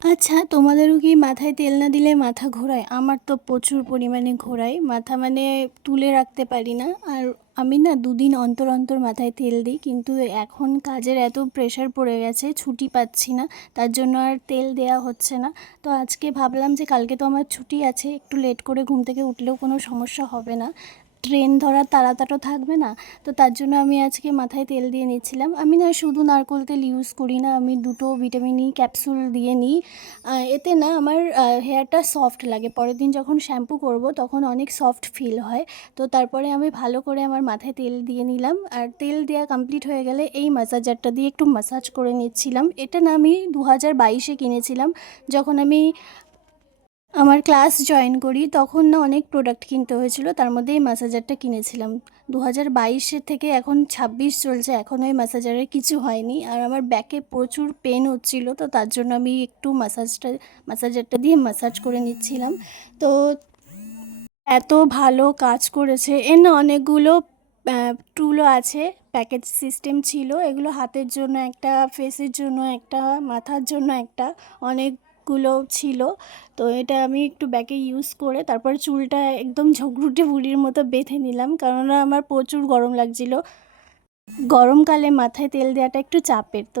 আচ্ছা, তোমাদেরও কি মাথায় তেল না দিলে মাথা ঘোরায়? আমার তো প্রচুর পরিমাণে ঘোরায় মাথা, মানে তুলে রাখতে পারি না। আর আমি না 2 দিন অন্তর অন্তর মাথায় তেল দিই, কিন্তু এখন কাজের এত প্রেশার পড়ে গেছে, ছুটি পাচ্ছি না, তার জন্য আর তেল দেয়া হচ্ছে না। তো আজকে ভাবলাম যে কালকে তো আমার ছুটি আছে, একটু লেট করে ঘুম থেকে উঠলেও কোনো সমস্যা হবে না, ট্রেন ধরার তাড়াতাড়ি থাকবে না। তো তার জন্য আমি আজকে মাথায় তেল দিয়ে নিচ্ছিলাম। আমি না শুধু নারকোল তেল ইউজ করি না, আমি 2টো ভিটামিন ই ক্যাপসুল দিয়ে নিই। এতে না আমার হেয়ারটা সফট লাগে, পরের দিন যখন শ্যাম্পু করব তখন অনেক সফট ফিল হয়। তো তারপরে আমি ভালো করে আমার মাথায় তেল দিয়ে নিলাম, আর তেল দেওয়া কমপ্লিট হয়ে গেলে এই ম্যাসাজারটা দিয়ে একটু ম্যাসাজ করে নিচ্ছিলাম। এটা না আমি 2022-এ কিনেছিলাম, যখন আমি আমার ক্লাস জয়েন করি তখন না অনেক প্রোডাক্ট কিনতে হয়েছিল, তার মধ্যে এই ম্যাসাজারটা কিনেছিলাম। 2022-এর থেকে এখন 26 চলছে, এখনও এই ম্যাসাজারের কিছু হয়নি, আর আমার ব্যাকে প্রচুর পেন হচ্ছিল, তো তার জন্য আমি একটু ম্যাসাজারটা দিয়ে ম্যাসাজ করে নিচ্ছিলাম। তো এত ভালো কাজ করেছে। এর না অনেকগুলো টুলও আছে, প্যাকেজ সিস্টেম ছিল, এগুলো হাতের জন্য একটা, ফেসের জন্য একটা, মাথার জন্য একটা, অনেকগুলো ছিল। তো এটা আমি একটু ব্যাকে ইউজ করে তারপর চুলটা একদম ঝগড়ুটে বুড়ির মতো বেঁধে নিলাম, কেননা আমার প্রচুর গরম লাগছিল। গরমকালে মাথায় তেল দেওয়াটা একটু চাপের। তো